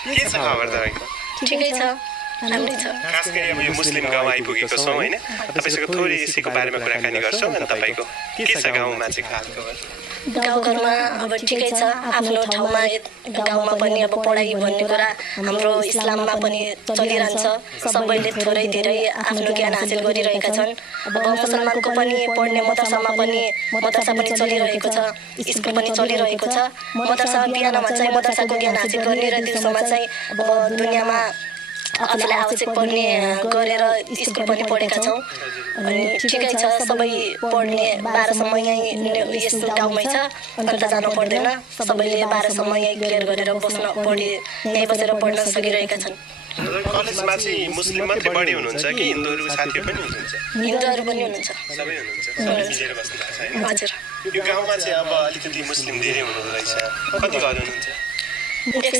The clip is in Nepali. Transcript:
के छ खबर तपाईँको? ठिकै छ, राम्रै छ। खास गरी अब यो मुस्लिम गाउँ आइपुगेको छौँ होइन, तपाईँसँग थोरै यसैको बारेमा कुराकानी गर्छौँ। अनि तपाईँको के छ गाउँमा चाहिँ हाल खबर? गाउँघरमा अब ठिकै छ। आफ्नो ठाउँमा गाउँमा पनि अब पढाइ भन्ने कुरा हाम्रो इस्लाममा पनि चलिरहन्छ। सबैले थोरै धेरै आफ्नो ज्ञान हासिल गरिरहेका छन्। अब मुसलमानको पनि पढ्ने मदरसामा पनि मदरसा पनि चलिरहेको छ, स्कुल पनि चलिरहेको छ। मदरसा बिहानमा चाहिँ मदरसाको ज्ञान हासिल गर्ने र दिउँसोमा चाहिँ अब दुनियाँमा आफूलाई आवश्यक पर्ने गरेर स्कुल पनि पढेका छौँ। अनि ठिकै छ, सबै पढ्ने 12सम्म यहीँ यस गाउँमै छ, कता जानु पर्दैन। सबैले 12सम्म यहीँ क्लियर गरेर यहीँ बसेर पढ्न सकिरहेका छन्। कलेजमा चाहिँ मुस्लिम मात्रै बढी हुनुहुन्छ कि हिन्दूहरू साथीहरू पनि हुनुहुन्छ? हिन्दूहरू पनि हुनुहुन्छ। सबै हुनुहुन्छ, सबै मिलेर बस्नु भएको छ होइन? हजुर। यो गाउँमा चाहिँ अब अलिकति मुस्लिम धेरै हुनुहुँदो रहेछ, कति घर हुनुहुन्छ? 100